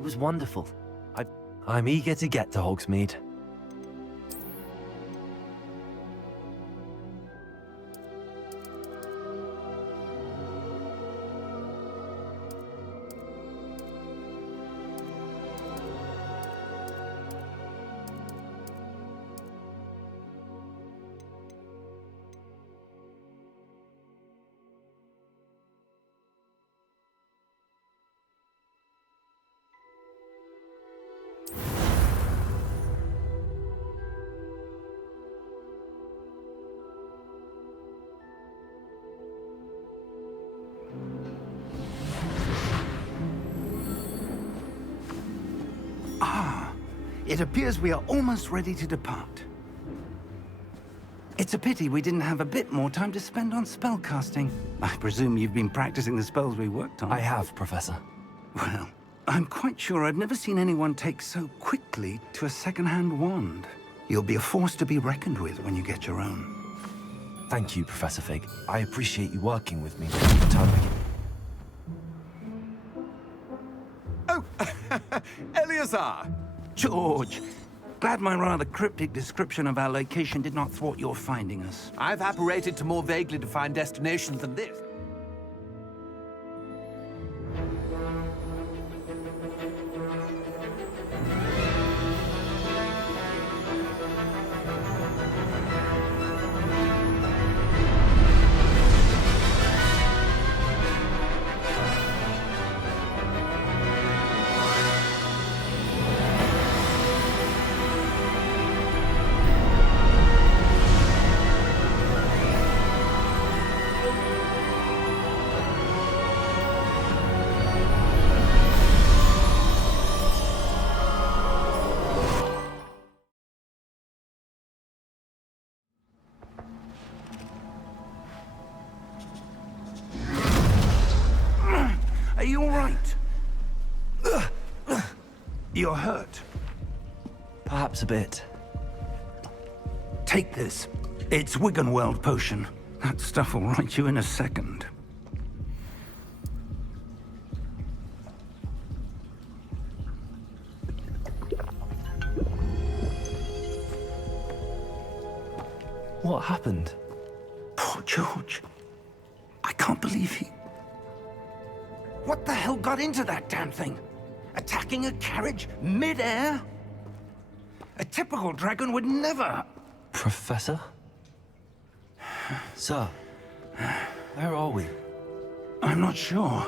It was wonderful. I'm eager to get to Hogsmeade. It appears we are almost ready to depart. It's a pity we didn't have a bit more time to spend on spellcasting. I presume you've been practicing the spells we worked on. I have, Professor. Well, I'm quite sure I've never seen anyone take so quickly to a second-hand wand. You'll be a force to be reckoned with when you get your own. Thank you, Professor Fig. I appreciate you working with me all the time. Oh, Eleazar! George, glad my rather cryptic description of our location did not thwart your finding us. I've apparated to more vaguely defined destinations than this. Are you all right? You're hurt. Perhaps a bit. Take this. It's Wiggenweld potion. That stuff will right you in a second. What happened? Poor George. I can't believe he... What the hell got into that damn thing? Attacking a carriage mid-air? A typical dragon would never... Professor? Sir, where are we? I'm not sure.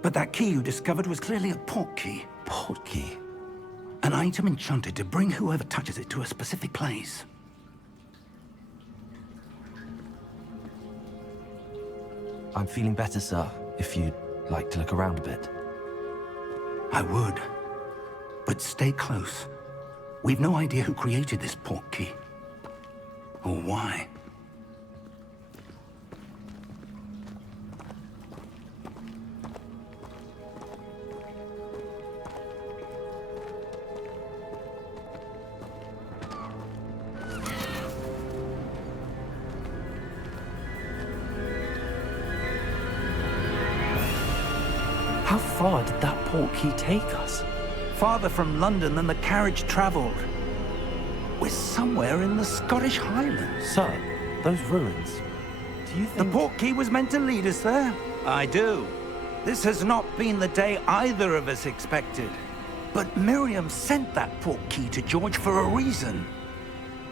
But that key you discovered was clearly a port key. Port key? An item enchanted to bring whoever touches it to a specific place. I'm feeling better, sir, if you'd like to look around a bit. I would. But stay close. We've no idea who created this port key. Or why. How far did that port key take us? Farther from London than the carriage traveled. We're somewhere in the Scottish Highlands. Sir, those ruins. Do you The think... port key was meant to lead us there? I do. This has not been the day either of us expected. But Miriam sent that port key to George for a reason.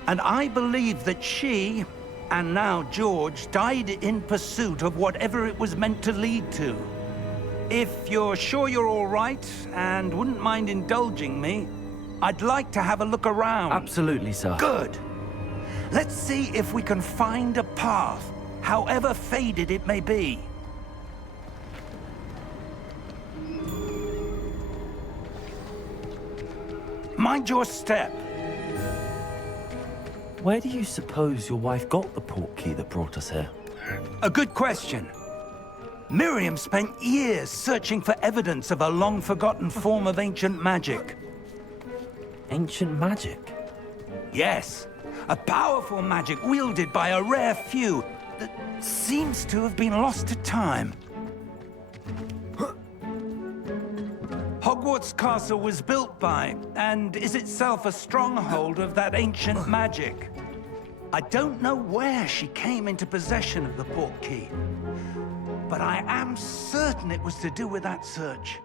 And I believe that she, and now George, died in pursuit of whatever it was meant to lead to. If you're sure you're all right, and wouldn't mind indulging me, I'd like to have a look around. Absolutely, sir. Good. Let's see if we can find a path, however faded it may be. Mind your step. Where do you suppose your wife got the port key that brought us here? A good question. Miriam spent years searching for evidence of a long-forgotten form of ancient magic. Ancient magic? Yes, a powerful magic wielded by a rare few that seems to have been lost to time. Hogwarts Hogwarts Castle was built by, and is itself a stronghold of that ancient magic. I don't know where she came into possession of the portkey, but I am certain it was to do with that search.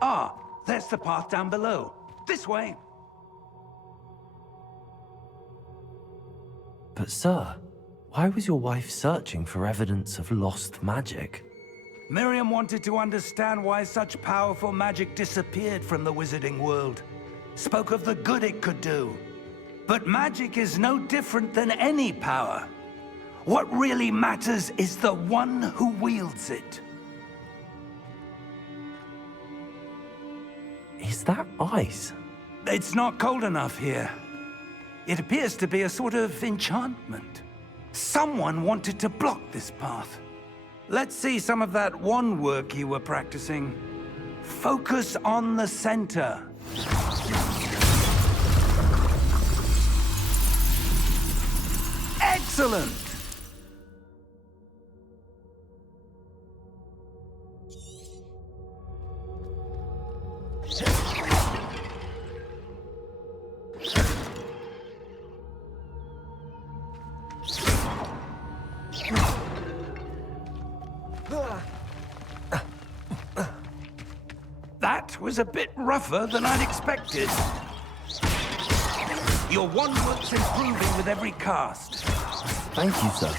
Ah, there's the path down below. This way. But sir, why was your wife searching for evidence of lost magic? Miriam wanted to understand why such powerful magic disappeared from the wizarding world. Spoke of the good it could do. But magic is no different than any power. What really matters is the one who wields it. Is that ice? It's not cold enough here. It appears to be a sort of enchantment. Someone wanted to block this path. Let's see some of that wand work you were practicing. Focus on the center. Excellent! That was a bit rougher than I'd expected. Your wand work's improving with every cast. Thank you, sir.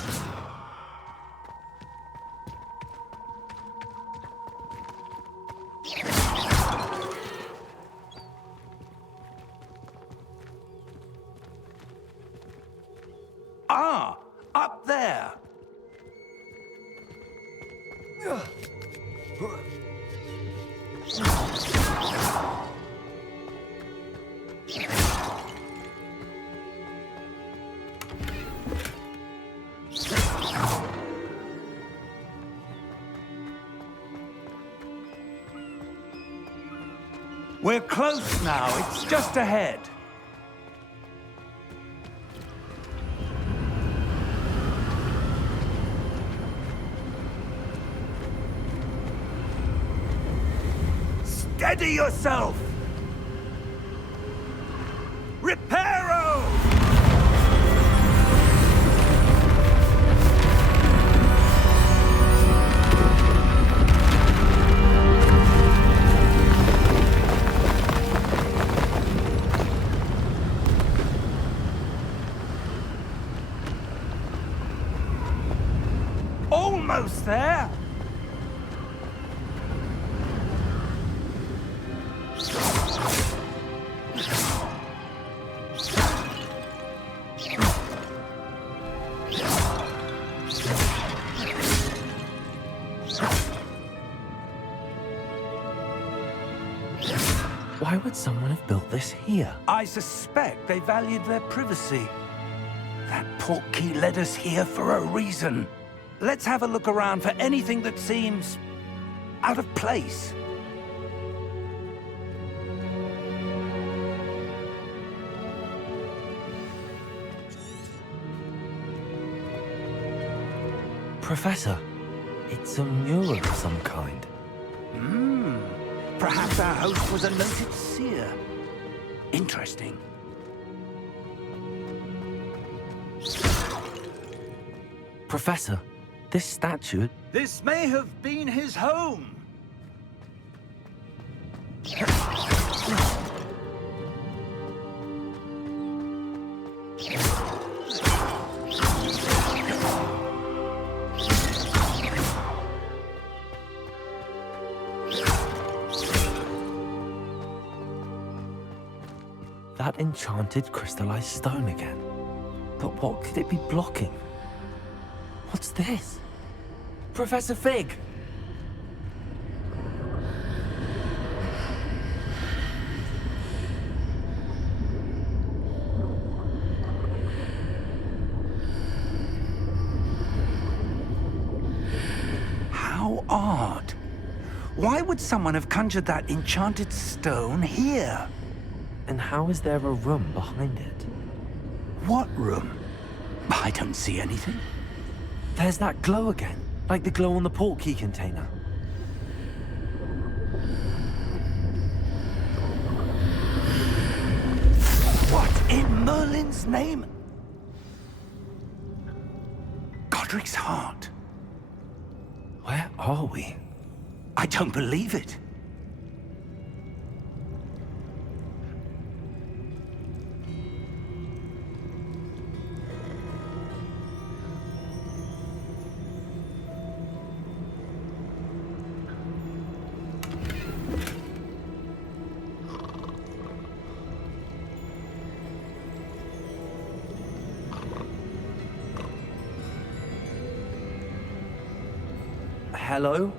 Ah, up there. We're close now. It's just ahead. Steady yourself! Reparo! Almost there! Why would someone have built this here? I suspect they valued their privacy. That portkey led us here for a reason. Let's have a look around for anything that seems out of place. Professor, it's a mural of some kind. Perhaps our host was a noted seer. Interesting. Professor, this statue... This may have been his home. That enchanted crystallized stone again. But what could it be blocking? What's this? Professor Fig! How odd. Why would someone have conjured that enchanted stone here? And how is there a room behind it? What room? I don't see anything. There's that glow again, like the glow on the portkey container. Godwin's name? Godric's heart. Where are we? I don't believe it. Hello?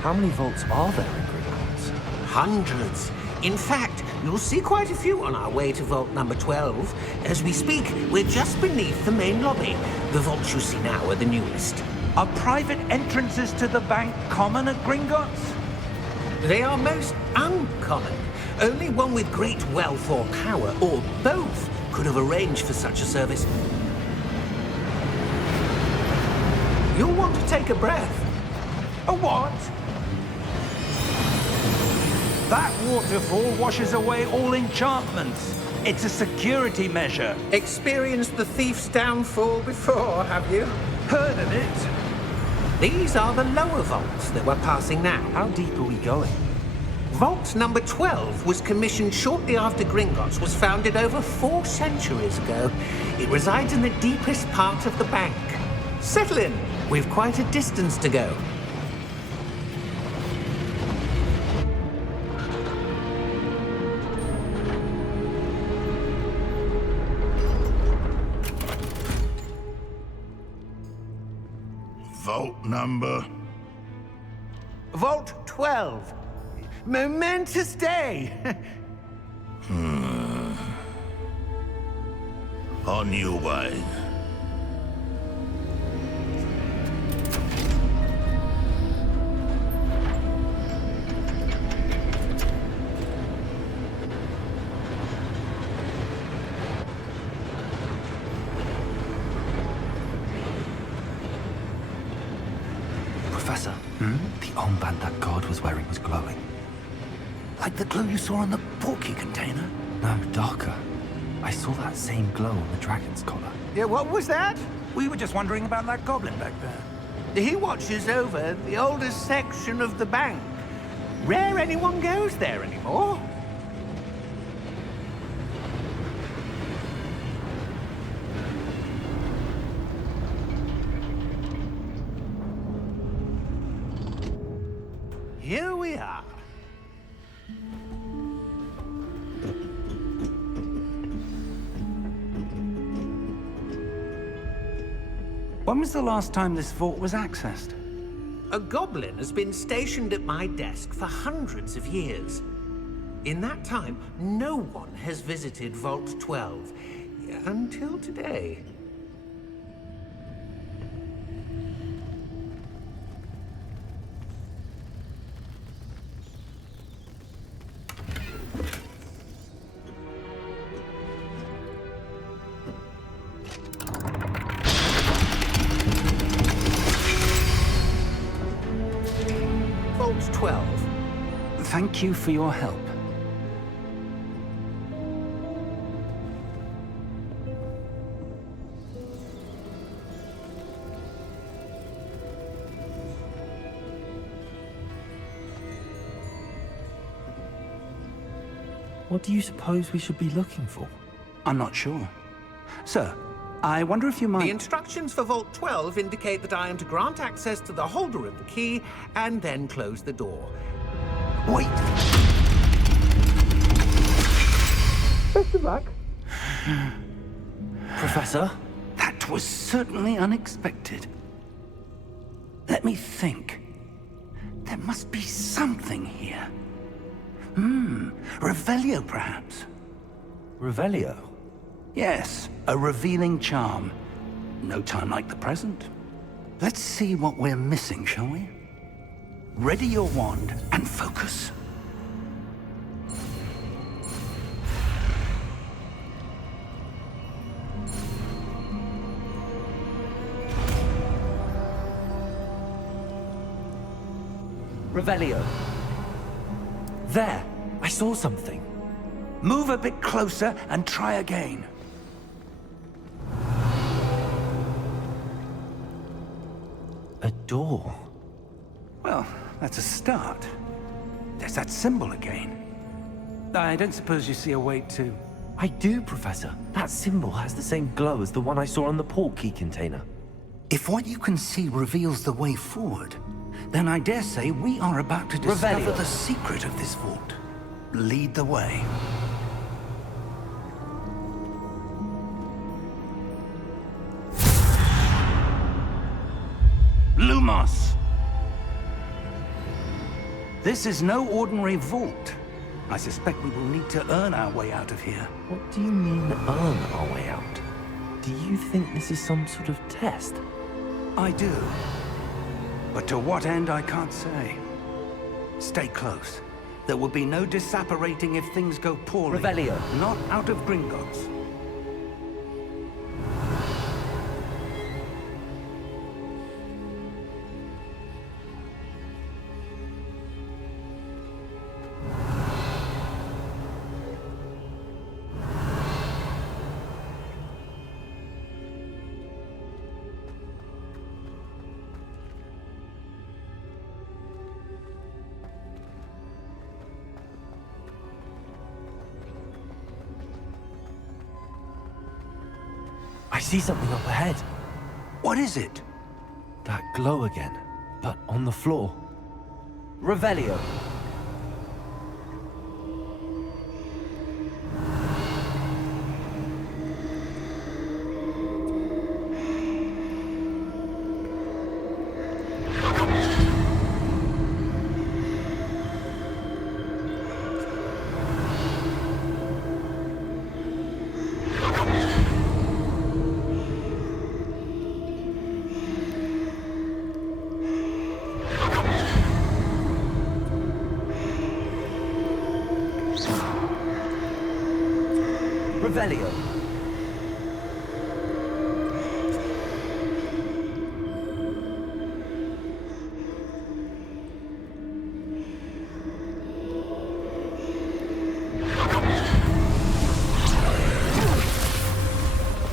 How many vaults are there in Gringotts? Hundreds. In fact, you'll see quite a few on our way to vault number 12. As we speak, we're just beneath the main lobby. The vaults you see now are the newest. Are private entrances to the bank common at Gringotts? They are most uncommon. Only one with great wealth or power, or both, could have arranged for such a service. You'll want to take a breath. A what? That waterfall washes away all enchantments. It's a security measure. Experienced the thief's downfall before, have you? Heard of it? These are the lower vaults that we're passing now. How deep are we going? Vault number 12 was commissioned shortly after Gringotts was founded over 4 centuries ago. It resides in the deepest part of the bank. Settle in. We've quite a distance to go. Vault number? Vault 12. Momentous day. On your way. Professor, the armband that guard was wearing was glowing. Like the glow you saw on the portkey container? No, darker. I saw that same glow on the dragon's collar. Yeah, what was that? We were just wondering about that goblin back there. He watches over the oldest section of the bank. Rare anyone goes there anymore. Here we are. When was the last time this vault was accessed? A goblin has been stationed at my desk for hundreds of years. In that time, no one has visited Vault 12. Until today. Vault 12. Thank you for your help. What do you suppose we should be looking for? I'm not sure. Sir, I wonder if you might... The instructions for Vault 12 indicate that I am to grant access to the holder of the key and then close the door. Wait! Best of luck. Professor? That was certainly unexpected. Let me think. There must be something here. Revelio, perhaps? Revelio? Yes, a revealing charm. No time like the present. Let's see what we're missing, shall we? Ready your wand and focus. Revelio. There! I saw something. Move a bit closer and try again. A door. Well, that's a start. There's that symbol again. I don't suppose you see a way to... I do, Professor. That symbol has the same glow as the one I saw on the port key container. If what you can see reveals the way forward, then I dare say we are about to discover Revelio. the secret of this vault. Lead the way. Lumos! This is no ordinary vault. I suspect we will need to earn our way out of here. What do you mean, earn our way out? Do you think this is some sort of test? I do. But to what end, I can't say. Stay close. There will be no disapparating if things go poorly. Revelio. Not out of Gringotts. I see something up ahead. What is it? That glow again, but on the floor. Revelio. Revelio.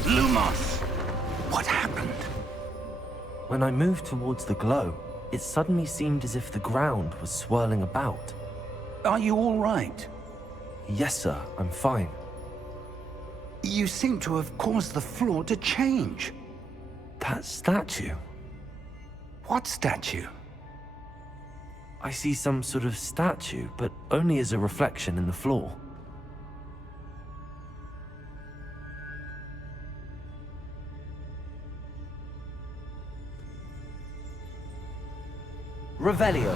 Lumos! What happened? When I moved towards the glow, it suddenly seemed as if the ground was swirling about. Are you all right? Yes, sir, I'm fine. You seem to have caused the floor to change. That statue. What statue? I see some sort of statue, but only as a reflection in the floor. Revelio.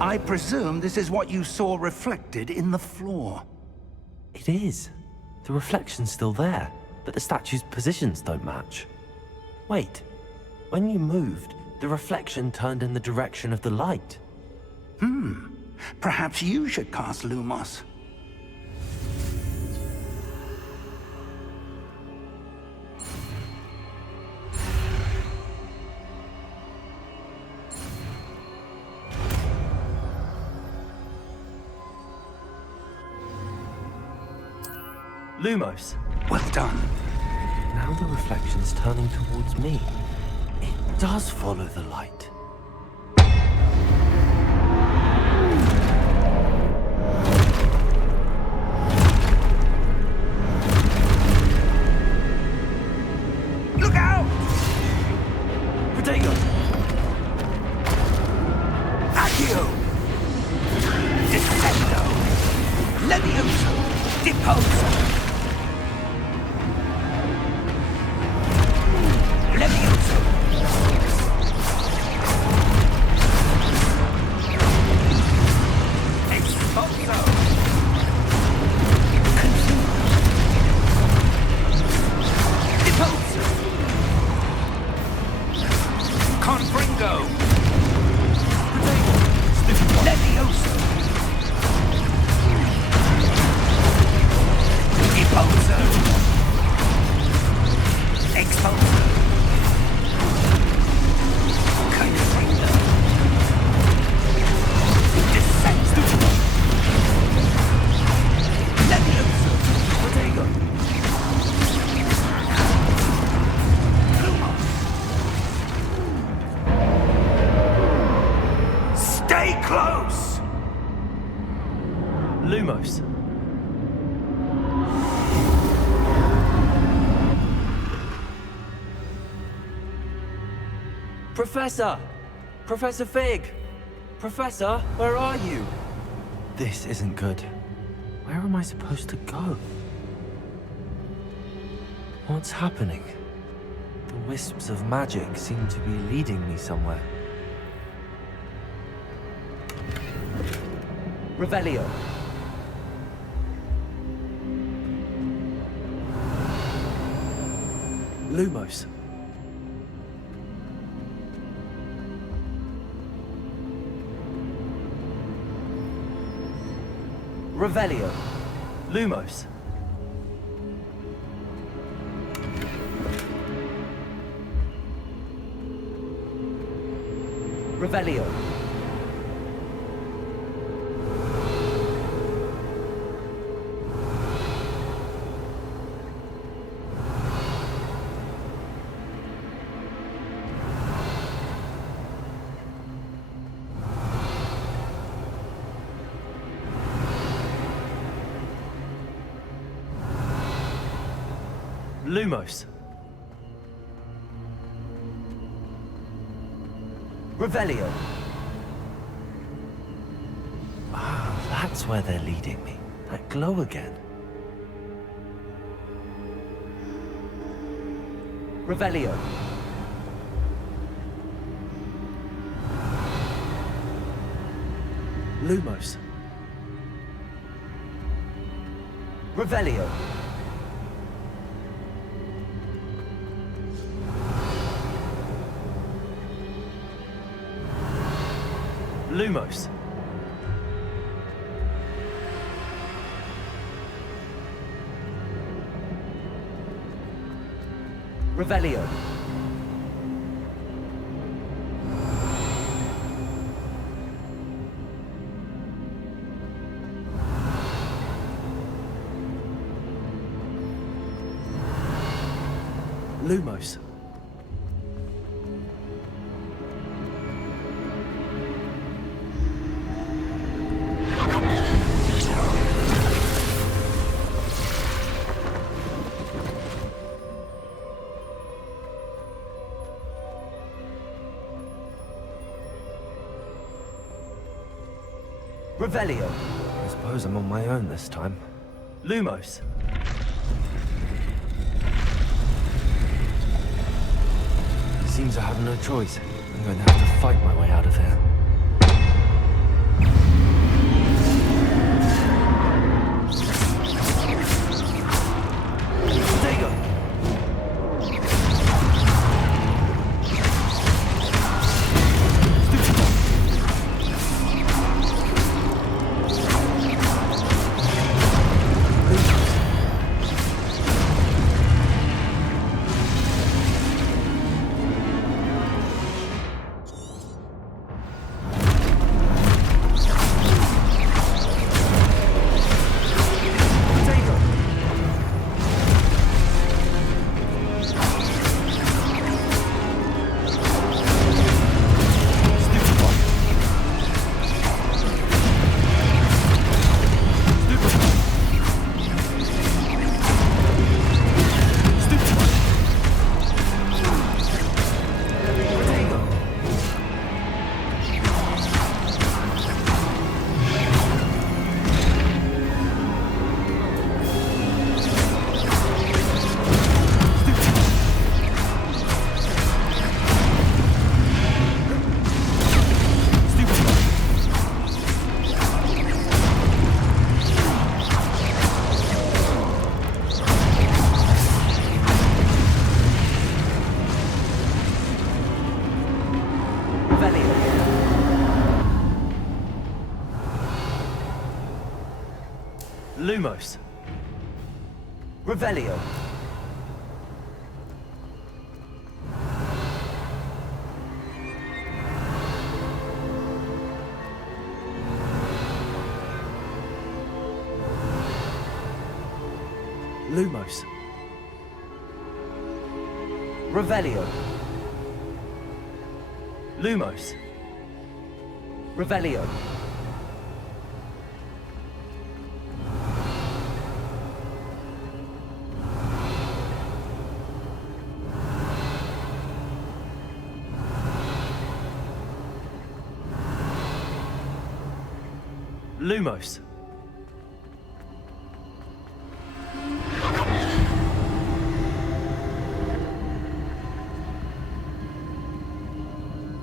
I presume this is what you saw reflected in the floor. It is. The reflection's still there, but the statue's positions don't match. Wait. When you moved, the reflection turned in the direction of the light. Perhaps you should cast Lumos. Lumos. Well done. Now the reflection's turning towards me. It does follow the light. Look out! Protego! Accio! Descendo! Levioso! Deposo! Levioso! Professor! Professor Fig! Professor, where are you? This isn't good. Where am I supposed to go? What's happening? The wisps of magic seem to be leading me somewhere. Revelio. Lumos. Revelio. Lumos. Revelio. Lumos. Revelio. Ah, that's where they're leading me. That glow again. Revelio. Lumos. Revelio. Lumos. Revelio. Lumos. Revelio. I suppose I'm on my own this time. Lumos. Seems I have no choice. I'm going to have to fight my way out of here. Lumos. Revelio. Lumos. Revelio. Lumos. Revelio. Lumos.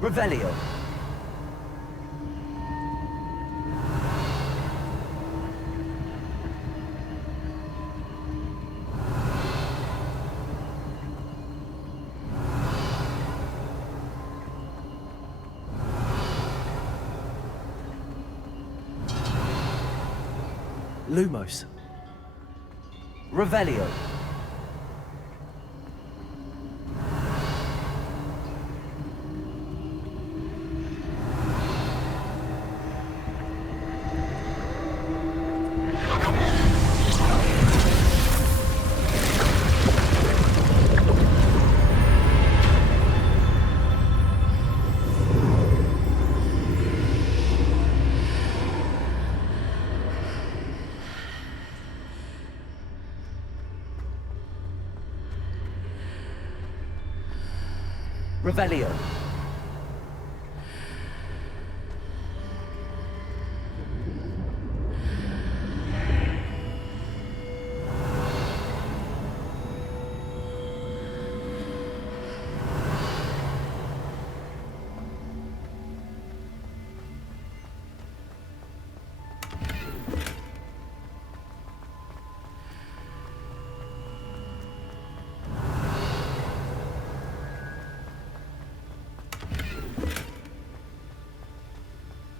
Revelio. Lumos. Revelio. Revelio.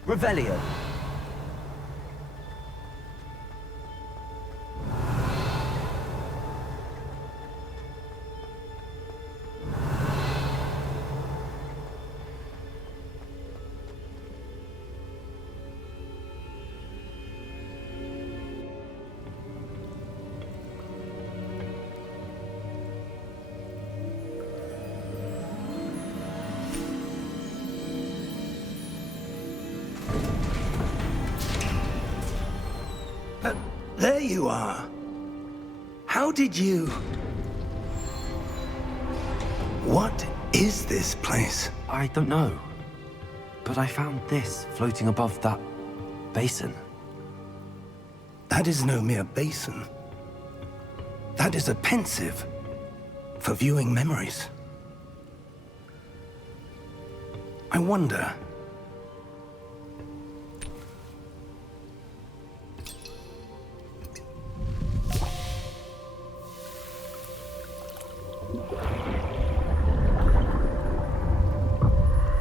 Revelio. There you are. How did you... What is this place? I don't know. But I found this floating above that basin. That is no mere basin. That is a pensive for viewing memories. I wonder...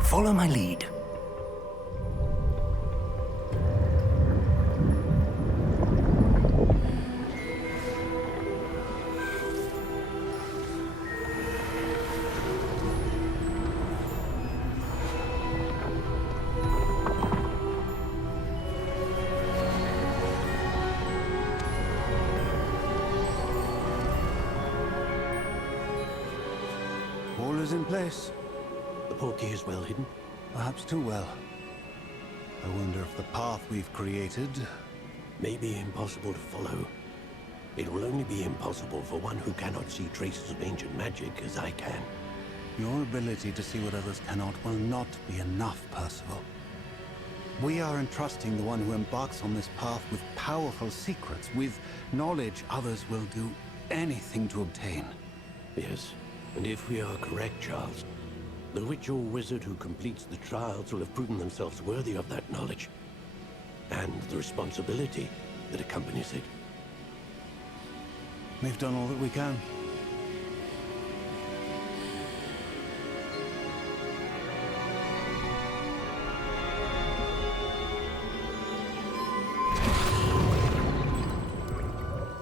Follow my lead. All is in place. The portkey is well hidden. Perhaps too well. I wonder if the path we've created... May be impossible to follow. It will only be impossible for one who cannot see traces of ancient magic as I can. Your ability to see what others cannot will not be enough, Percival. We are entrusting the one who embarks on this path with powerful secrets, with knowledge others will do anything to obtain. Yes, and if we are correct, Charles, the witch or wizard who completes the trials will have proven themselves worthy of that knowledge, and the responsibility that accompanies it. We've done all that we can.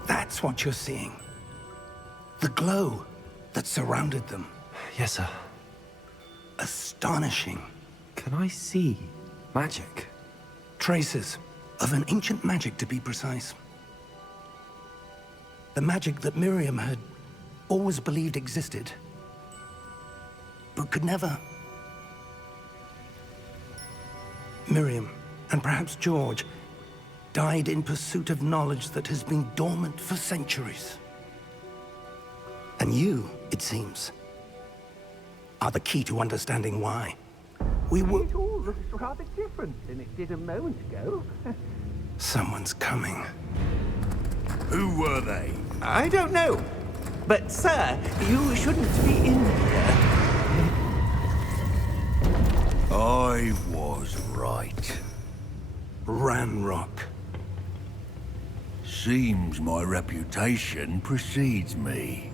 That's what you're seeing. The glow that surrounded them. Yes, sir. Astonishing. Can I see magic? Traces of an ancient magic, to be precise. The magic that Miriam had always believed existed, but could never. Miriam, and perhaps George, died in pursuit of knowledge that has been dormant for centuries. And you, it seems, are the key to understanding why. We were... It all looks rather different than it did a moment ago. Someone's coming. Who were they? I don't know. But, sir, you shouldn't be in here. I was right. Ranrock. Seems my reputation precedes me.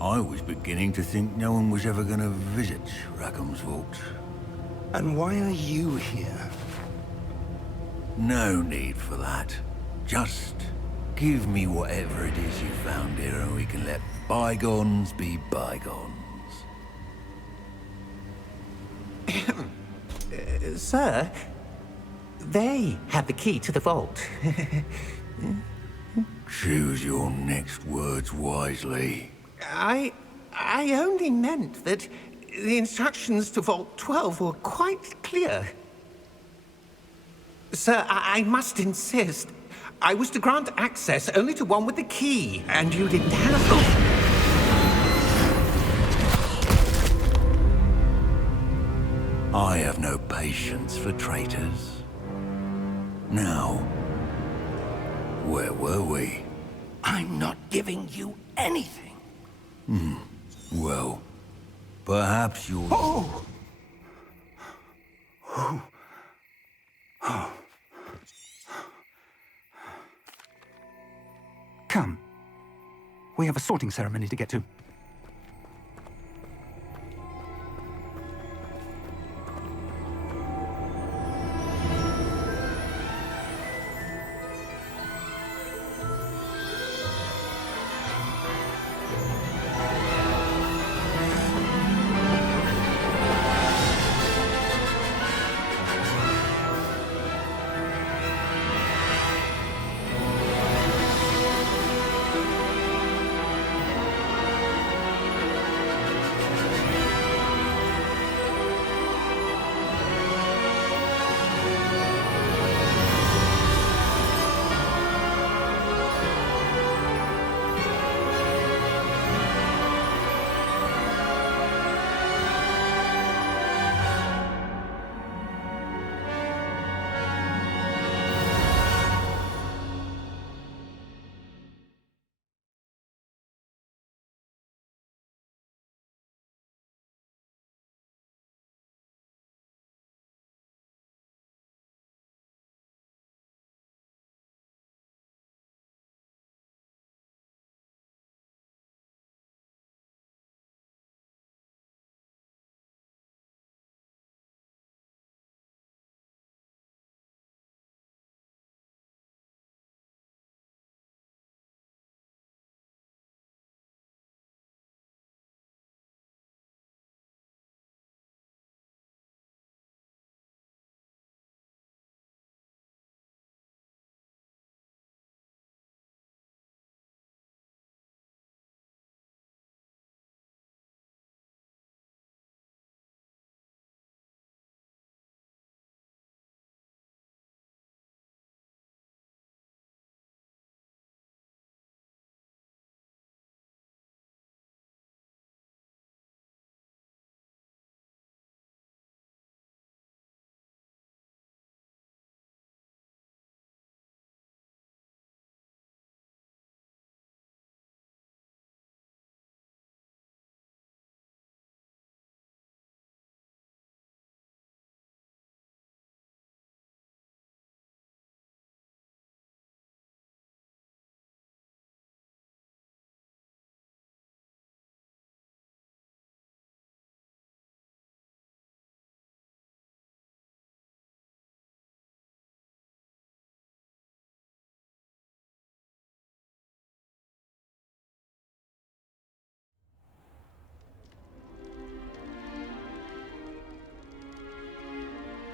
I was beginning to think no one was ever gonna visit Rackham's vault. And why are you here? No need for that. Just give me whatever it is you found here and we can let bygones be bygones. Sir, they have the key to the vault. Choose your next words wisely. I only meant that the instructions to Vault 12 were quite clear. Sir, I must insist. I was to grant access only to one with the key, and you didn't have them. I have no patience for traitors. Now, where were we? I'm not giving you anything. Well, perhaps you'll... Oh! Come. We have a sorting ceremony to get to.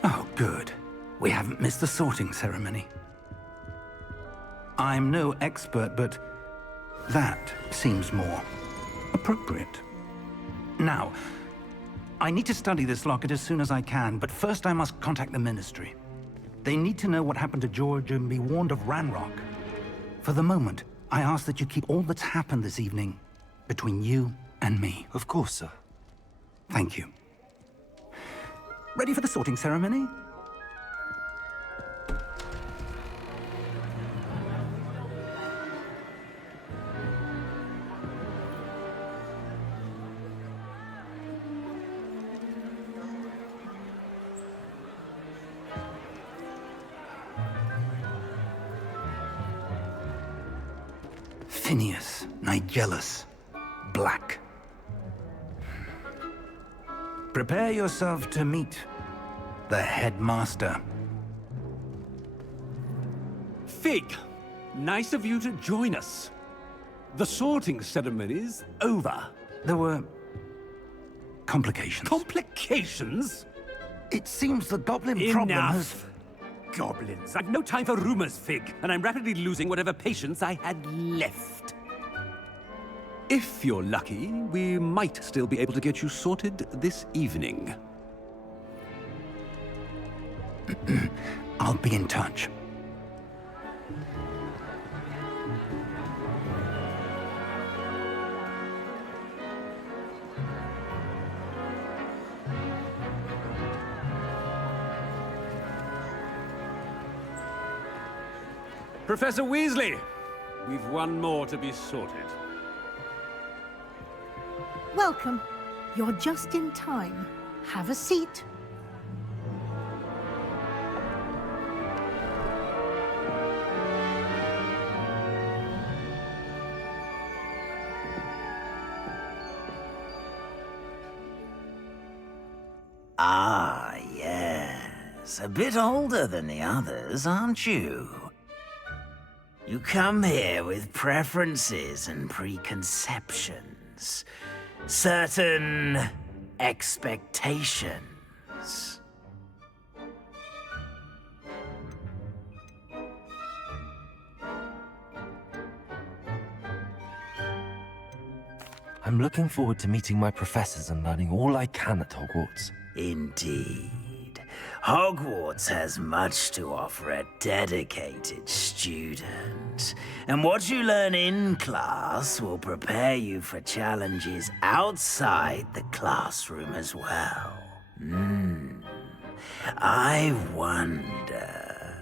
Oh, good. We haven't missed the sorting ceremony. I'm no expert, but that seems more appropriate. Now, I need to study this locket as soon as I can, but first I must contact the Ministry. They need to know what happened to George and be warned of Ranrock. For the moment, I ask that you keep all that's happened this evening between you and me. Of course, sir. Thank you. Ready for the sorting ceremony? Phineas, Nigellus, Black. Prepare yourself to meet the headmaster. Fig, nice of you to join us. The sorting ceremony's over. There were complications. Complications? It seems the goblin problem has... Enough! Goblins. I've no time for rumors, Fig, and I'm rapidly losing whatever patience I had left. If you're lucky, we might still be able to get you sorted this evening. I'll be in touch. Professor Weasley, we've one more to be sorted. Welcome. You're just in time. Have a seat. Ah, yes. A bit older than the others, aren't you? You come here with preferences and preconceptions. Certain expectations. I'm looking forward to meeting my professors and learning all I can at Hogwarts. Indeed. Hogwarts has much to offer a dedicated student. And what you learn in class will prepare you for challenges outside the classroom as well. I wonder...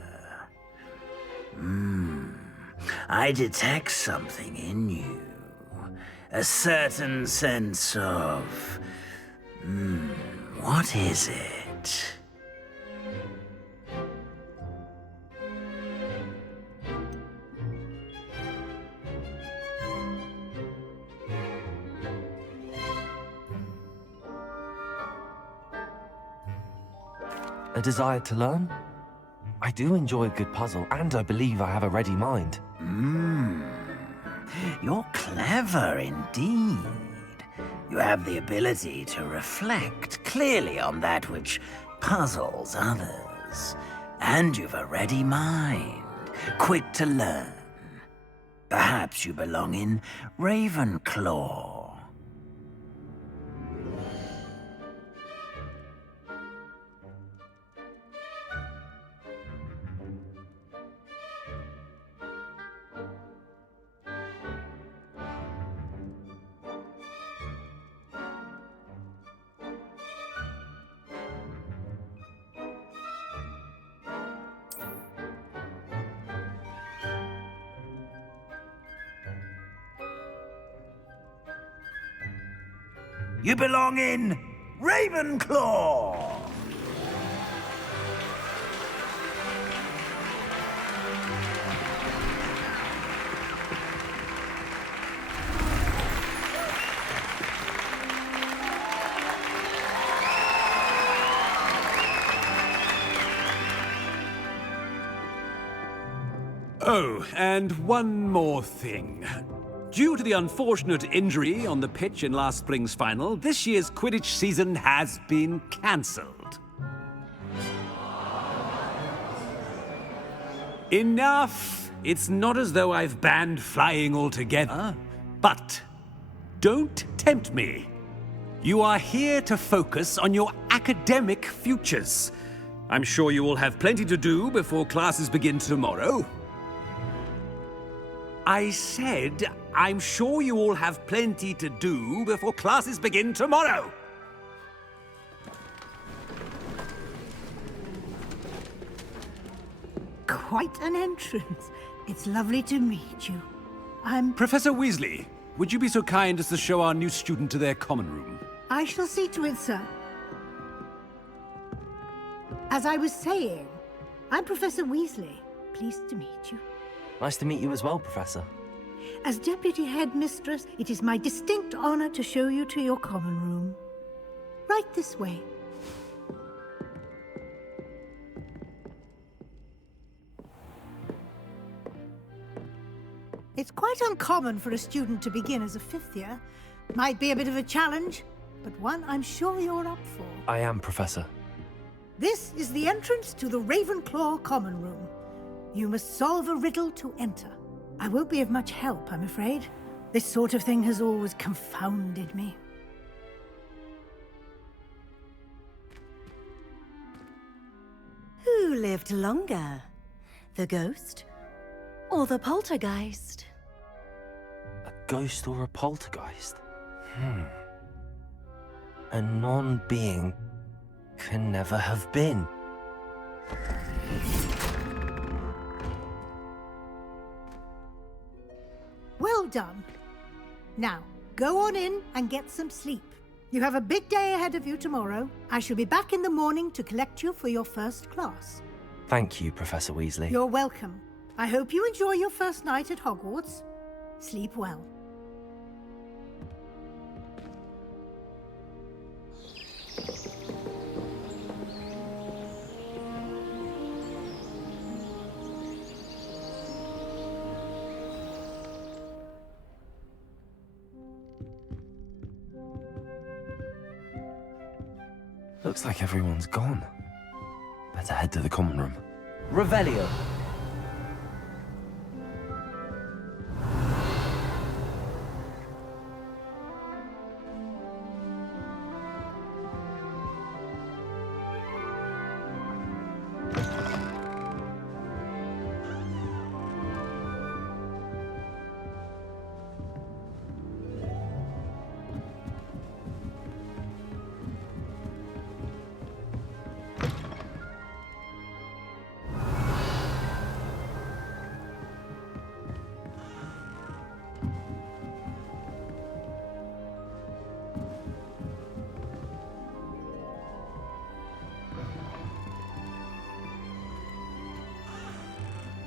I detect something in you. A certain sense of... what is it? A desire to learn? I do enjoy a good puzzle, and I believe I have a ready mind. You're clever indeed. You have the ability to reflect clearly on that which puzzles others. And you've a ready mind, quick to learn. Perhaps you belong in Ravenclaw. You belong in Ravenclaw! Oh, and one more thing. Due to the unfortunate injury on the pitch in last spring's final, this year's Quidditch season has been cancelled. Enough! It's not as though I've banned flying altogether, but don't tempt me. You are here to focus on your academic futures. I'm sure you all have plenty to do before classes begin tomorrow. I said, I'm sure you all have plenty to do before classes begin tomorrow. Quite an entrance. It's lovely to meet you. Professor Weasley, would you be so kind as to show our new student to their common room? I shall see to it, sir. As I was saying, I'm Professor Weasley. Pleased to meet you. Nice to meet you as well, Professor. As Deputy Headmistress, it is my distinct honor to show you to your common room. Right this way. It's quite uncommon for a student to begin as a fifth year. Might be a bit of a challenge, but one I'm sure you're up for. I am, Professor. This is the entrance to the Ravenclaw common room. You must solve a riddle to enter. I won't be of much help, I'm afraid. This sort of thing has always confounded me. Who lived longer? The ghost or the poltergeist? A ghost or a poltergeist? A non-being can never have been. Well done. Now, go on in and get some sleep. You have a big day ahead of you tomorrow. I shall be back in the morning to collect you for your first class. Thank you, Professor Weasley. You're welcome. I hope you enjoy your first night at Hogwarts. Sleep well. Looks like everyone's gone. Better head to the common room. Revelio.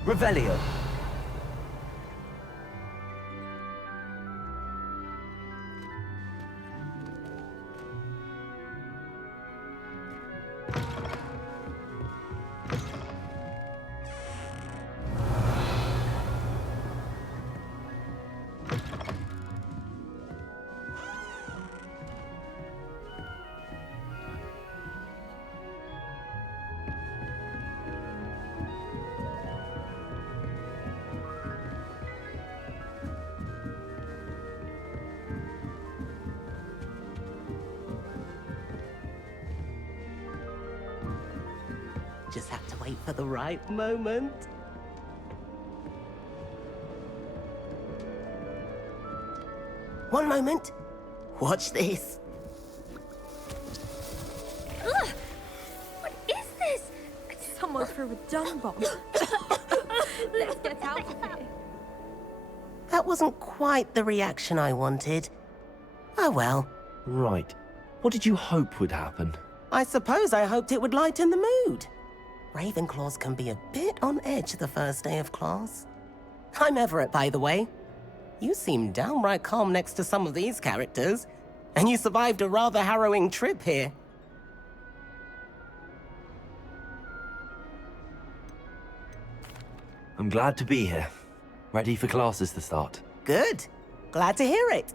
Revelio. Just have to wait for the right moment. One moment. Watch this. Ugh! What is this? Someone threw a dung bomb. Let's get out of here. That wasn't quite the reaction I wanted. Oh well. Right. What did you hope would happen? I suppose I hoped it would lighten the mood. Ravenclaws can be a bit on edge the first day of class. I'm Everett, by the way. You seem downright calm next to some of these characters, and you survived a rather harrowing trip here. I'm glad to be here. Ready for classes to start. Good. Glad to hear it.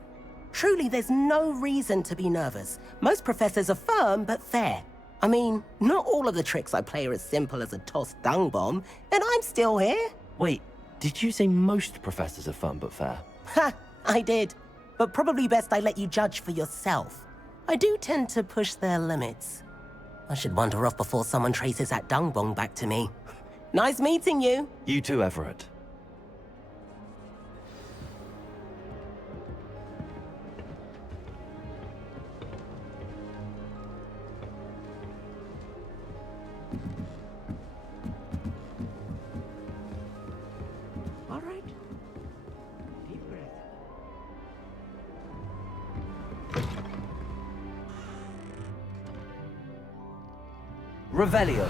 Truly, there's no reason to be nervous. Most professors are firm but fair. I mean, not all of the tricks I play are as simple as a tossed dung bomb, and I'm still here. Wait, did you say most professors are fun but fair? Ha! I did. But probably best I let you judge for yourself. I do tend to push their limits. I should wander off before someone traces that dung bomb back to me. Nice meeting you. You too, Everett. All right. Deep breath. Revelio.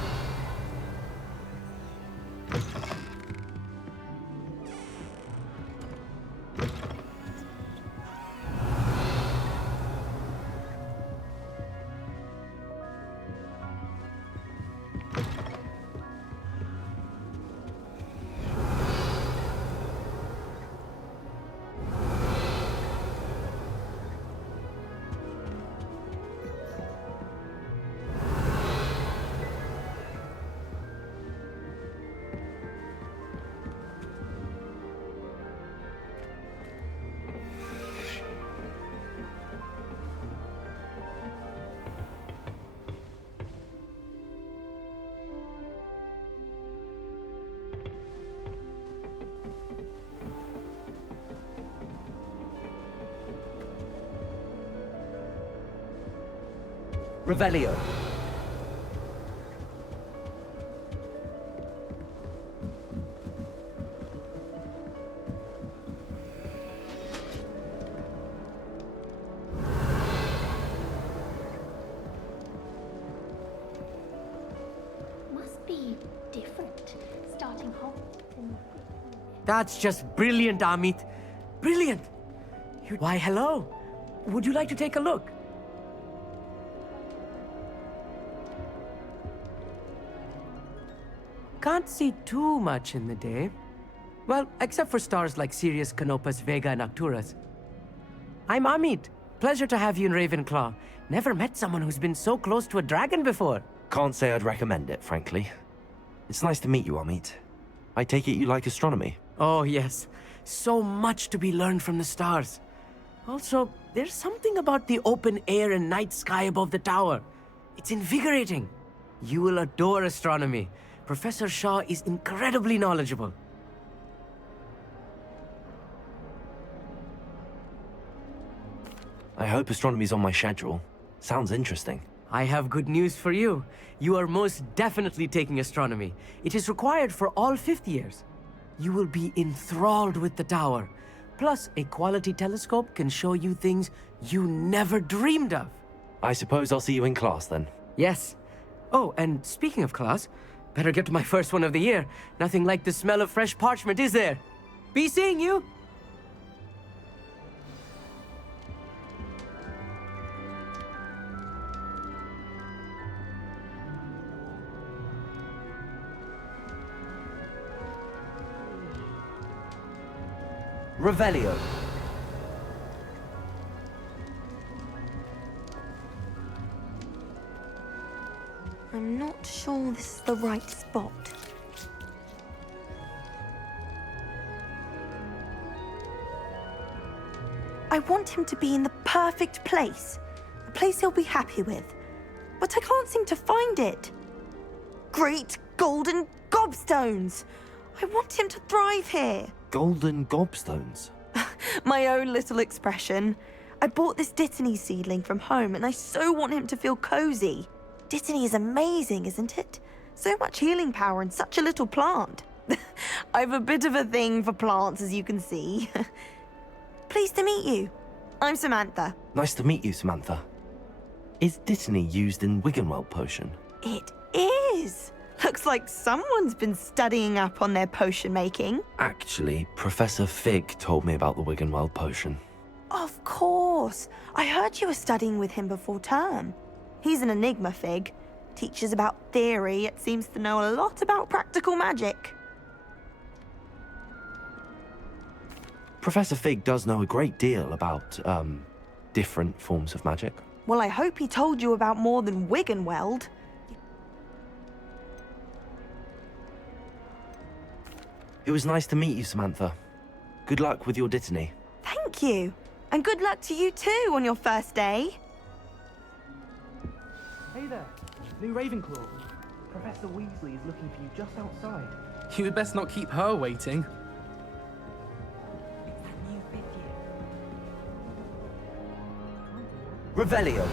Revelio. Must be different, starting Hogwarts in... That's just brilliant, Amit. Brilliant! Why, hello. Would you like to take a look? Can't see too much in the day. Well, except for stars like Sirius, Canopus, Vega, and Arcturus. I'm Amit. Pleasure to have you in Ravenclaw. Never met someone who's been so close to a dragon before. Can't say I'd recommend it, frankly. It's nice to meet you, Amit. I take it you like astronomy? Oh, yes. So much to be learned from the stars. Also, there's something about the open air and night sky above the tower. It's invigorating. You will adore astronomy. Professor Shaw is incredibly knowledgeable. I hope astronomy's on my schedule. Sounds interesting. I have good news for you. You are most definitely taking astronomy. It is required for all fifth years. You will be enthralled with the tower. Plus, a quality telescope can show you things you never dreamed of. I suppose I'll see you in class then. Yes. Oh, and speaking of class, better get to my first one of the year. Nothing like the smell of fresh parchment, is there? Be seeing you! Revelio. I'm not sure this is the right spot. I want him to be in the perfect place. A place he'll be happy with. But I can't seem to find it. Great golden gobstones! I want him to thrive here. Golden gobstones? My own little expression. I bought this Dittany seedling from home and I so want him to feel cozy. Dittany is amazing, isn't it? So much healing power in such a little plant. I've a bit of a thing for plants, as you can see. Pleased to meet you. I'm Samantha. Nice to meet you, Samantha. Is Dittany used in Wiggenweld potion? It is. Looks like someone's been studying up on their potion making. Actually, Professor Fig told me about the Wiggenweld potion. Of course. I heard you were studying with him before term. He's an enigma, Fig. Teaches about theory, yet seems to know a lot about practical magic. Professor Fig does know a great deal about, different forms of magic. Well, I hope he told you about more than Wiggenweld. It was nice to meet you, Samantha. Good luck with your Dittany. Thank you. And good luck to you too on your first day. Hey there, new Ravenclaw. Professor Weasley is looking for you just outside. You'd best not keep her waiting. Revelio.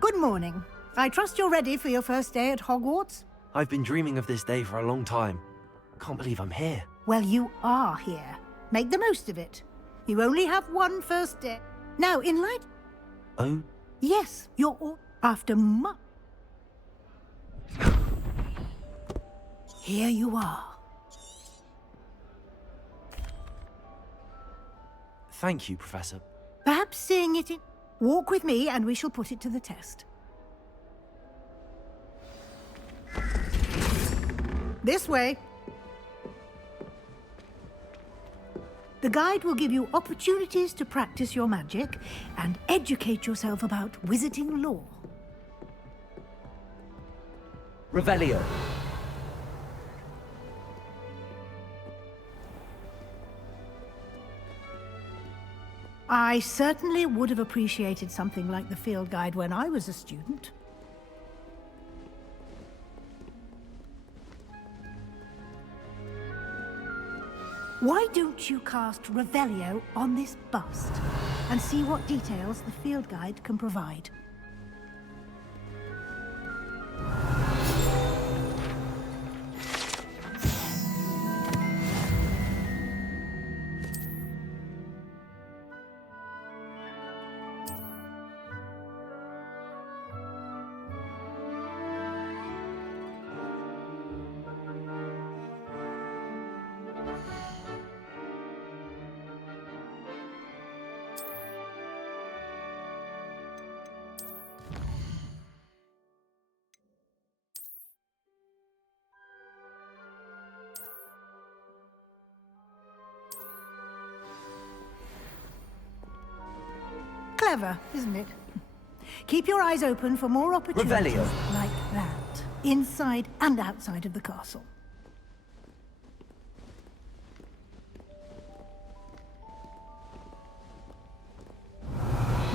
Good morning. I trust you're ready for your first day at Hogwarts? I've been dreaming of this day for a long time. Can't believe I'm here. Well, you are here. Make the most of it. You only have one first day. Now, in light... Oh? Yes, you're all... After much... Here you are. Thank you, Professor. Perhaps seeing it in... Walk with me and we shall put it to the test. This way. The guide will give you opportunities to practice your magic and educate yourself about wizarding lore. Revelio. I certainly would have appreciated something like the field guide when I was a student. Why don't you cast Revelio on this bust and see what details the field guide can provide? Clever, isn't it? Keep your eyes open for more opportunities Revelio. like that, inside and outside of the castle.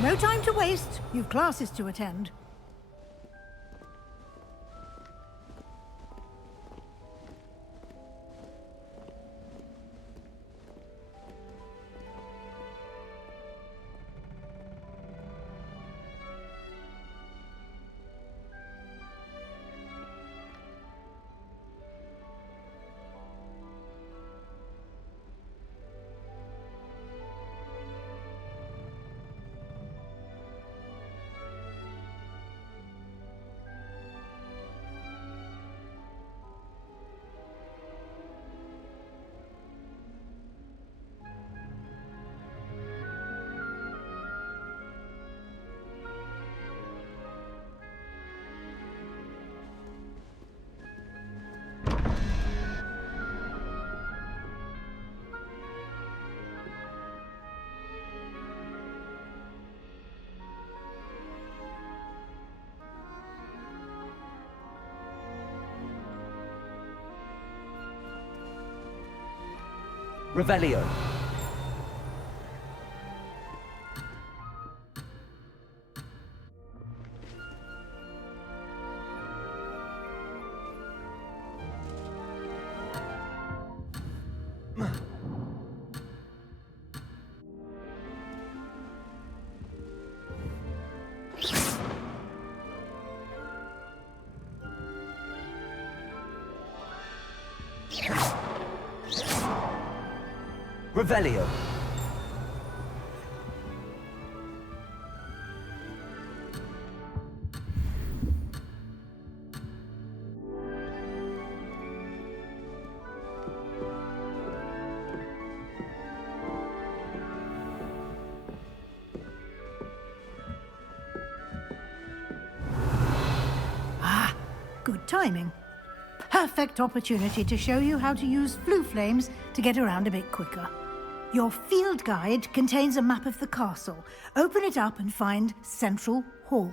No time to waste. You've classes to attend. Revelio. Revelio. Ah, good timing. Perfect opportunity to show you how to use flue flames to get around a bit quicker. Your field guide contains a map of the castle. Open it up and find Central Hall.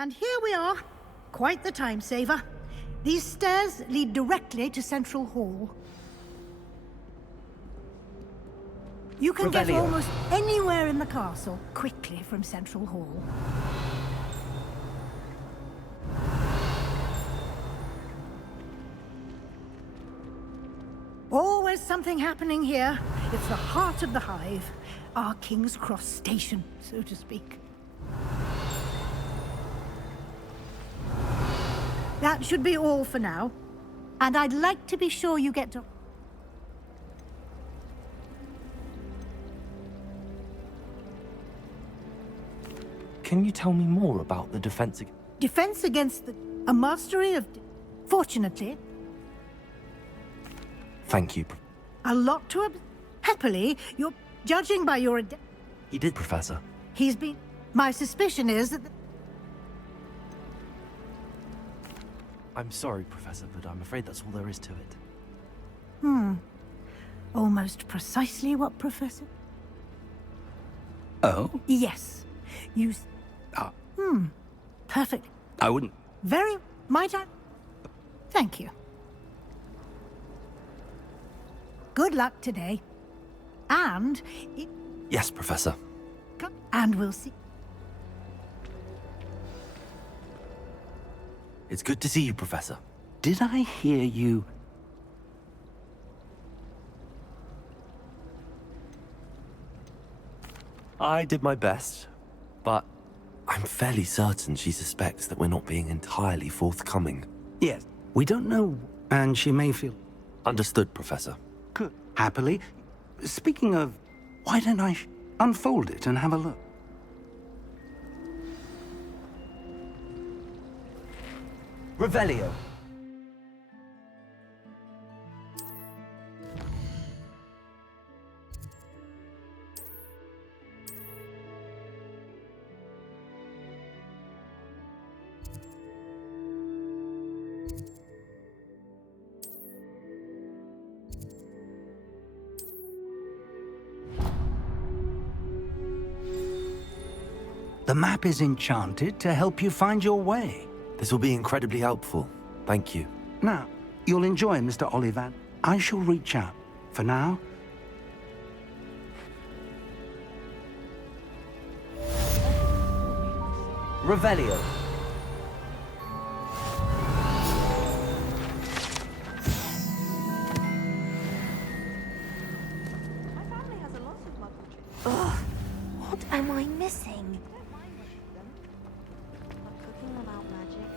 And here we are. Quite the time saver. These stairs lead directly to Central Hall. You can get Revelio. almost anywhere in the castle quickly from Central Hall. Always something happening here. It's the heart of the Hive. Our King's Cross station, so to speak. That should be all for now. And I'd like to be sure you get to... Can you tell me more about the defense? Defense against a mastery of... Fortunately, Thank you. a lot to... Happily, you're judging by your... He did, Professor. He's been... My suspicion is that... I'm sorry, Professor, but I'm afraid that's all there is to it. Almost precisely what, Professor? Oh? Yes. You... Ah. Perfect. I wouldn't. Very... Might I... Thank you. Good luck today. And... Yes, Professor. And we'll see... It's good to see you, Professor. Did I hear you? I did my best, but I'm fairly certain she suspects that we're not being entirely forthcoming. Yes. We don't know, and she may feel... Understood, Professor. Good. Happily. Speaking of, why don't I unfold it and have a look? Revelio. The map is enchanted to help you find your way. This will be incredibly helpful. Thank you. Now, you'll enjoy Mr. Olivan. I shall reach out. For now, Revelio. My family has a lot of muggle children. Ugh, what am I missing? But cooking without magic.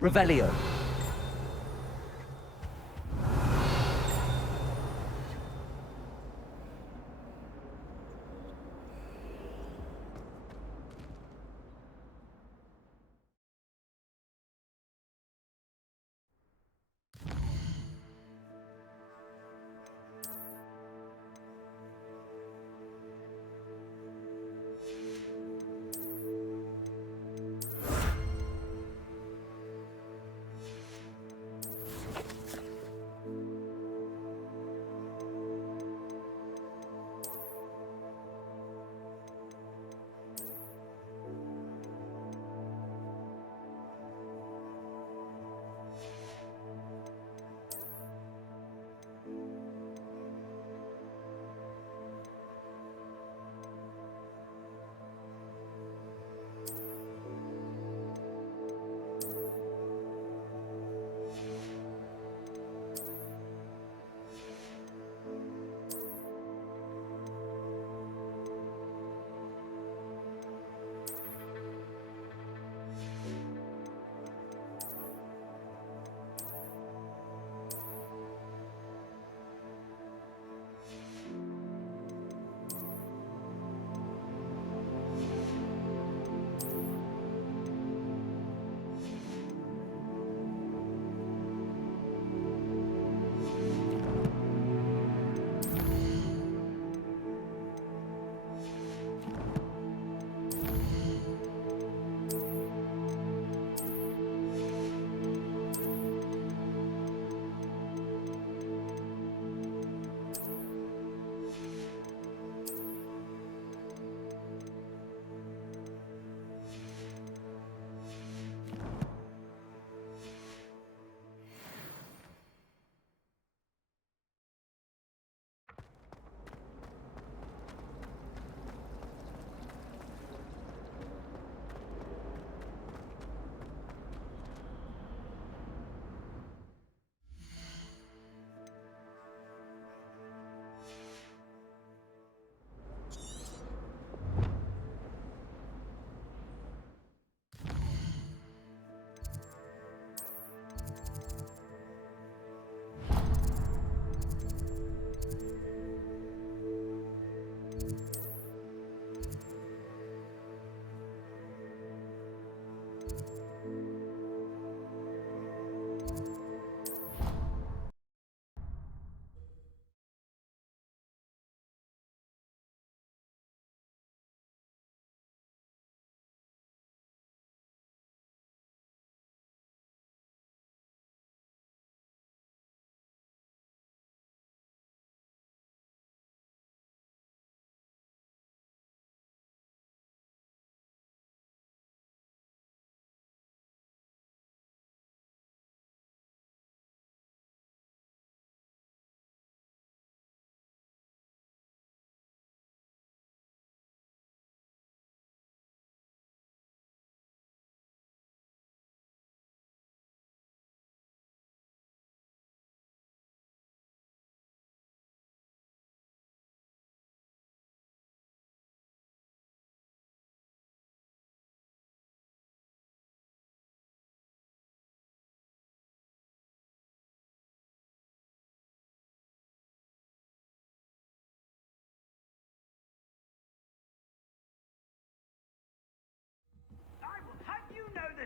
Revelio.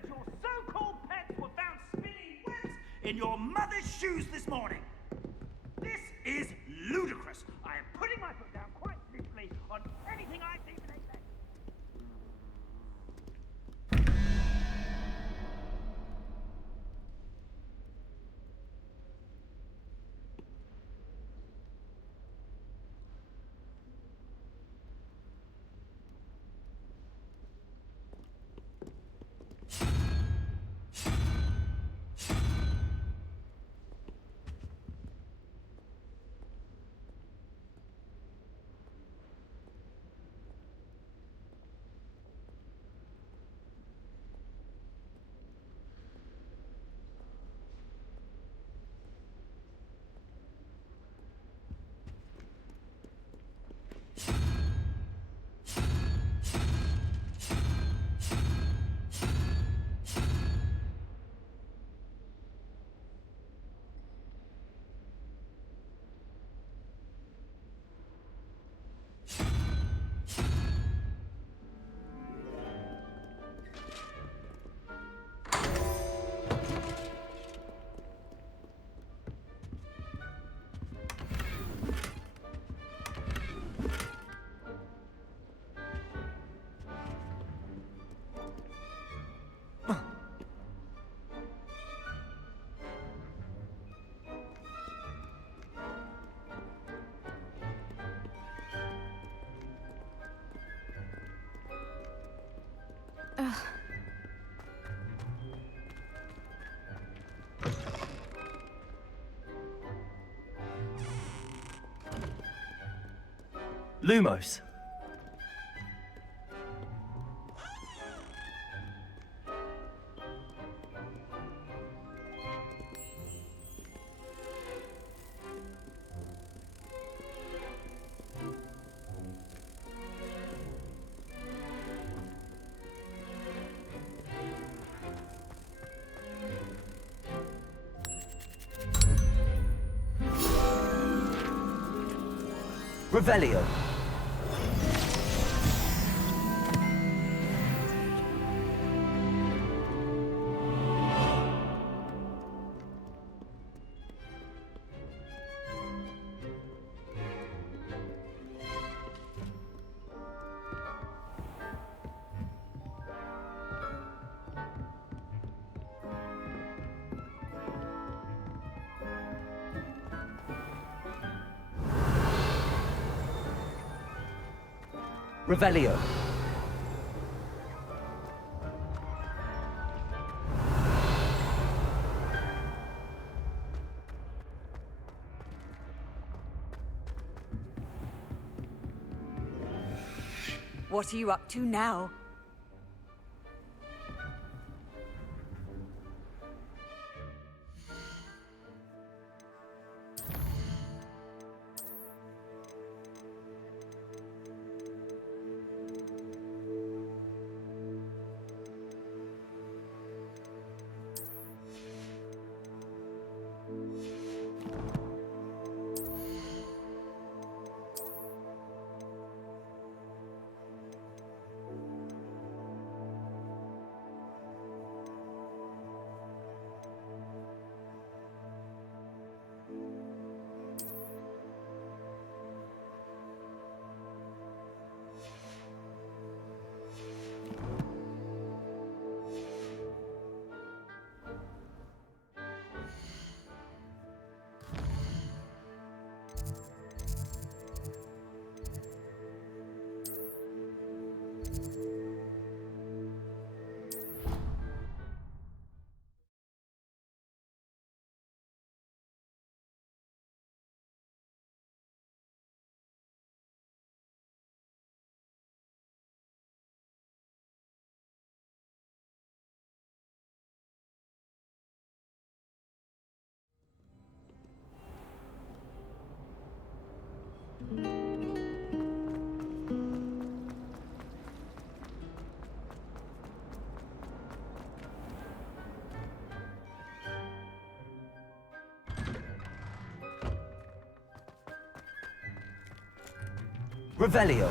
your so-called pets were found spinning webs in your mother's shoes this morning. This is ludicrous. I am putting my foot down quite literally on anything I see with a leg. Lumos. Revelio. Revelio. What are you up to now? Revelio.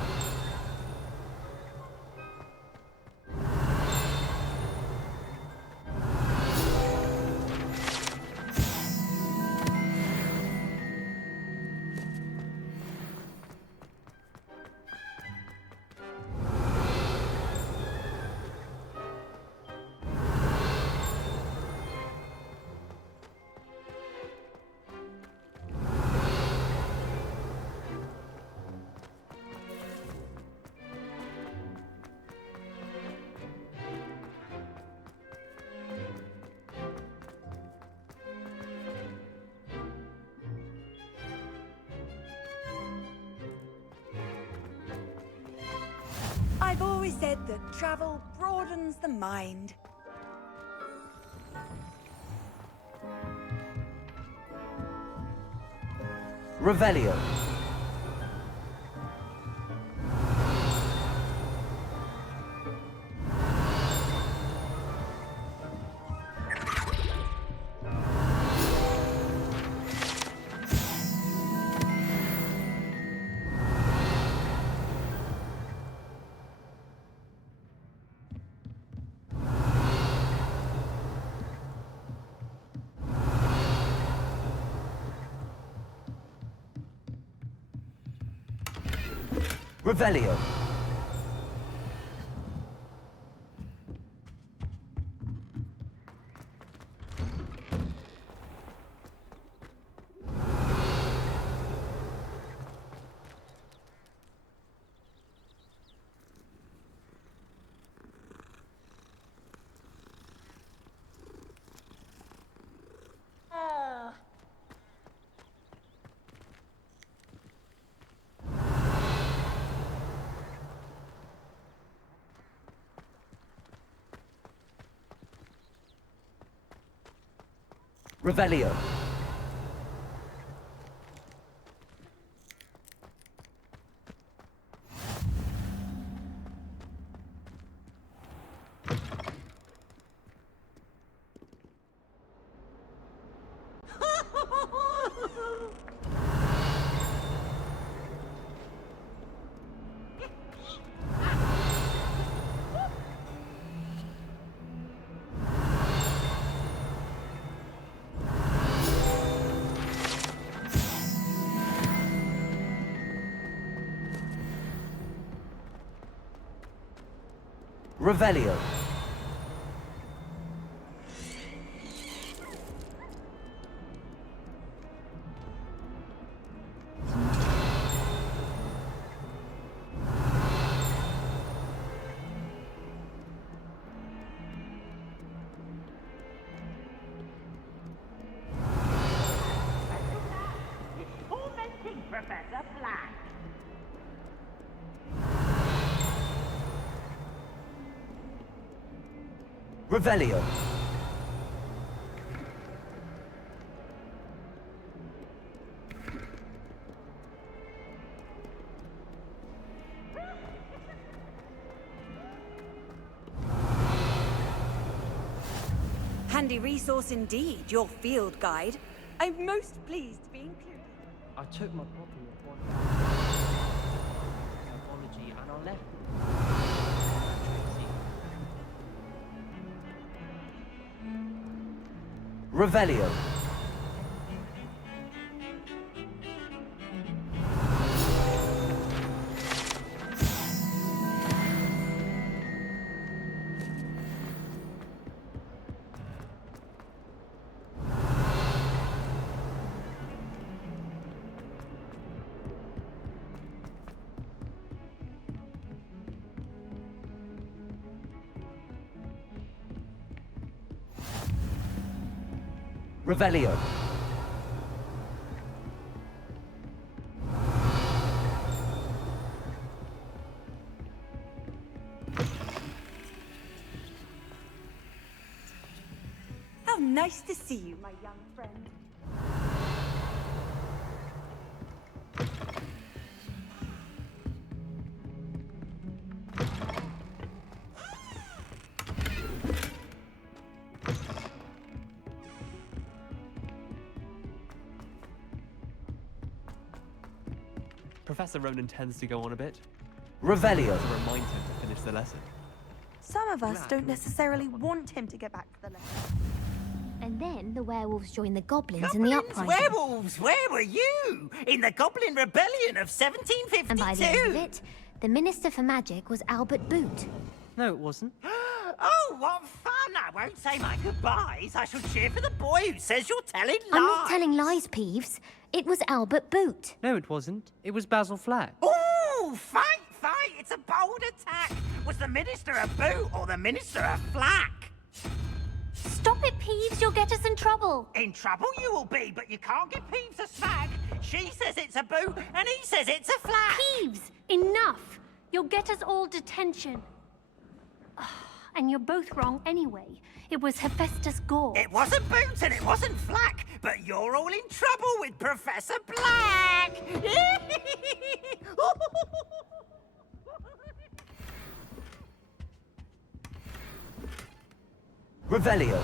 always said that travel broadens the mind. Revelio. Revelio. Revelio. Revelio. Tormenting Professor Black. Revelio. Handy resource indeed, your field guide. I'm most pleased to be included. I took my copy of one apology and I left. Revelio. Revelio. How nice to see you, my young friend. Professor Ronan tends to go on a bit. Revelio. To remind him to finish the lesson. Some of us don't necessarily want him to get back to the lesson. And then the werewolves joined the goblins in the uprising. Werewolves, where were you? In the Goblin Rebellion of 1752? And by the end of it, the Minister for Magic was Albert Boot. No, it wasn't. Oh, what fun! I won't say my goodbyes. I shall cheer for the boy who says you're telling lies. I'm not telling lies, Peeves. It was Albert Boot. No, it wasn't. It was Basil Flack. Ooh, fight! It's a bold attack. Was the Minister a boot or the Minister a flack? Stop it, Peeves. You'll get us in trouble. In trouble you will be, but you can't give Peeves a smack. She says it's a boot and he says it's a flack. Peeves, enough. You'll get us all detention. And you're both wrong anyway. It was Hephaestus Gore. It wasn't Boots and it wasn't Flack, but you're all in trouble with Professor Black! Revelio.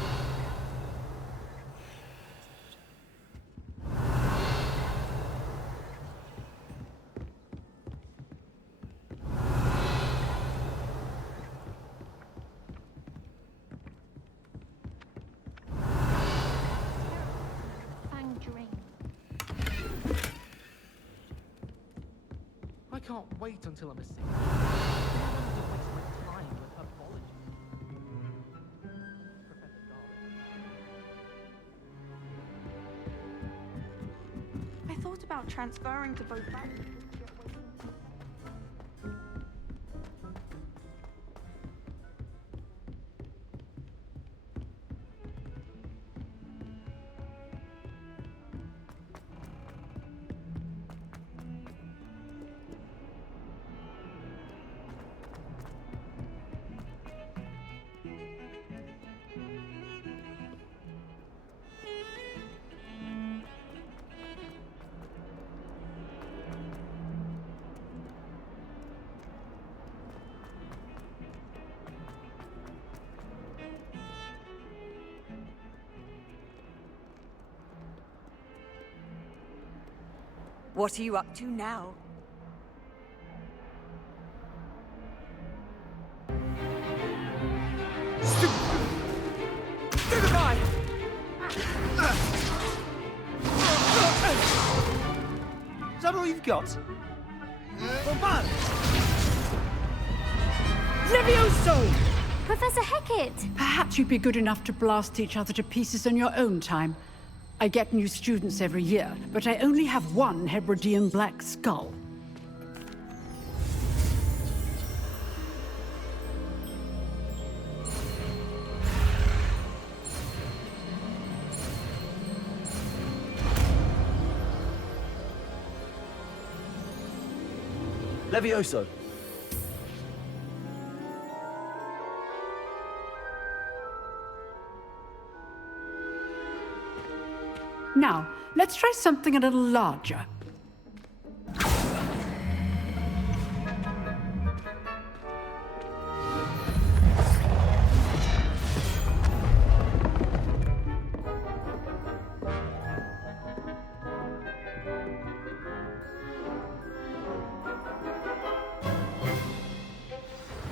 Fang drain. I can't wait until I'm a senior. I don't want to waste my time with herbology. Professor Darling. I thought about transferring to both banks. What are you up to now? Stupid guy! Is that all you've got? Bombard! Levioso! Professor Hecat! Perhaps you'd be good enough to blast each other to pieces on your own time. I get new students every year, but I only have one Hebridean black skull. Levioso. Now, let's try something a little larger.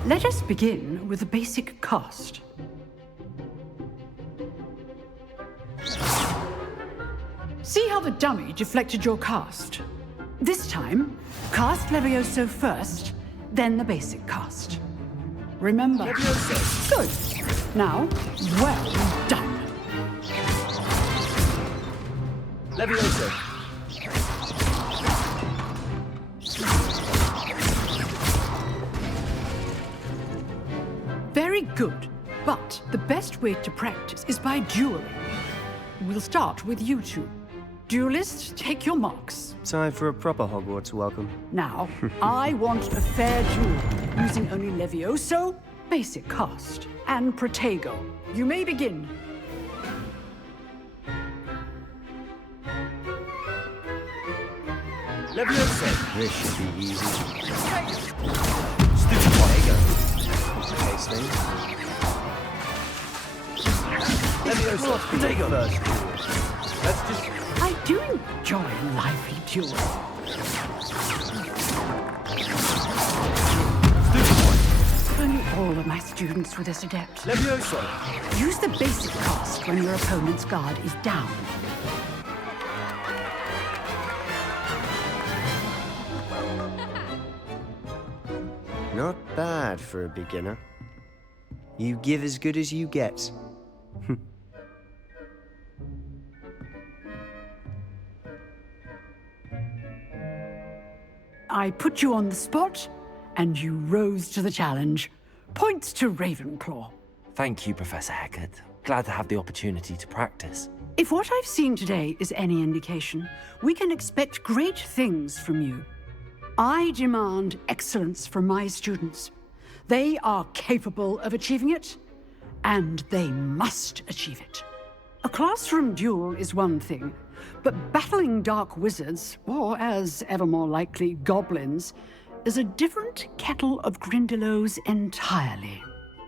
Let us begin with a basic cast. See how the dummy deflected your cast? This time, cast Levioso first, then the basic cast. Remember? Levioso. Good. Now, well done. Levioso. Very good. But the best way to practice is by dueling. We'll start with you two. Duelists, take your marks. Time for a proper Hogwarts welcome. Now, I want a fair duel, using only Levioso, basic cast, and Protego. You may begin. Levioso. This should be easy. Stupid Protego. Okay, Steve. Levioso, Protego first. Let's just... I do enjoy lively duels. If only all of my students were this adept. Levioso. Use the basic cast when your opponent's guard is down. Not bad for a beginner. You give as good as you get. I put you on the spot, and you rose to the challenge. Points to Ravenclaw. Thank you, Professor Hecat. Glad to have the opportunity to practice. If what I've seen today is any indication, we can expect great things from you. I demand excellence from my students. They are capable of achieving it, and they must achieve it. A classroom duel is one thing, but battling dark wizards, or as ever more likely, goblins, is a different kettle of Grindylows entirely.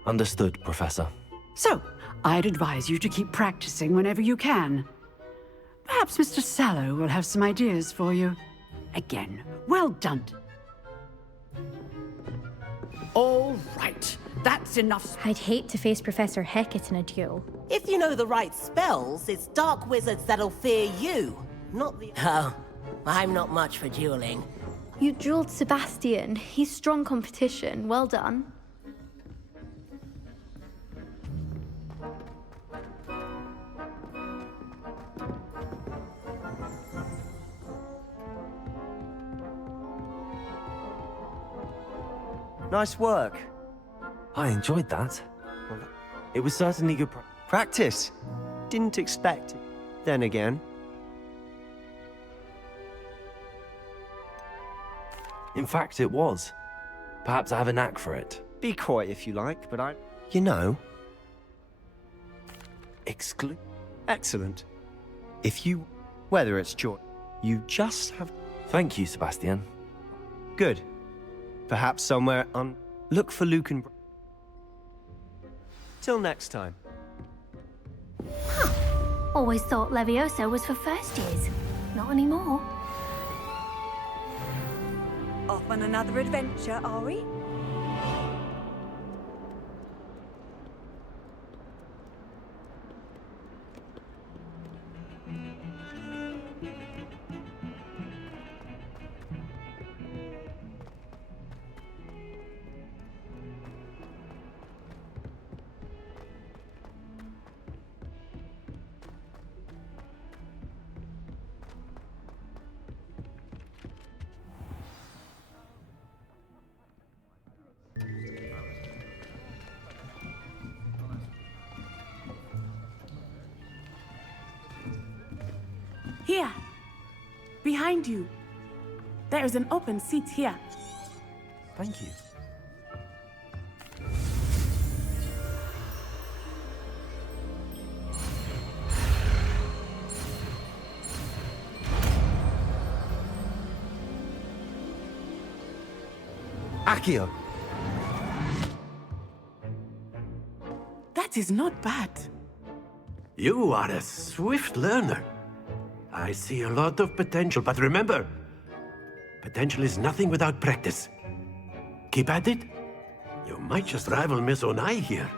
Understood, Professor. So, I'd advise you to keep practicing whenever you can. Perhaps Mr. Sallow will have some ideas for you. Again, well done. All right, that's enough. I'd hate to face Professor Hecat in a duel. If you know the right spells, it's dark wizards that'll fear you, not the... Oh, I'm not much for dueling. You dueled Sebastian. He's strong competition. Well done. Nice work. I enjoyed that. It was certainly good practice. Didn't expect it. Then again. In fact, it was. Perhaps I have a knack for it. Be quiet if you like, but I... You know... Excellent. If you... Whether it's joy, you just have... Thank you, Sebastian. Good. Perhaps somewhere on... Look for Luke and... Till next time. Always thought Leviosa was for first years. Not anymore. Off on another adventure, are we? Here. Behind you. There is an open seat here. Thank you. Accio! That is not bad. You are a swift learner. I see a lot of potential, but remember, potential is nothing without practice. Keep at it. You might just rival Miss Onai here.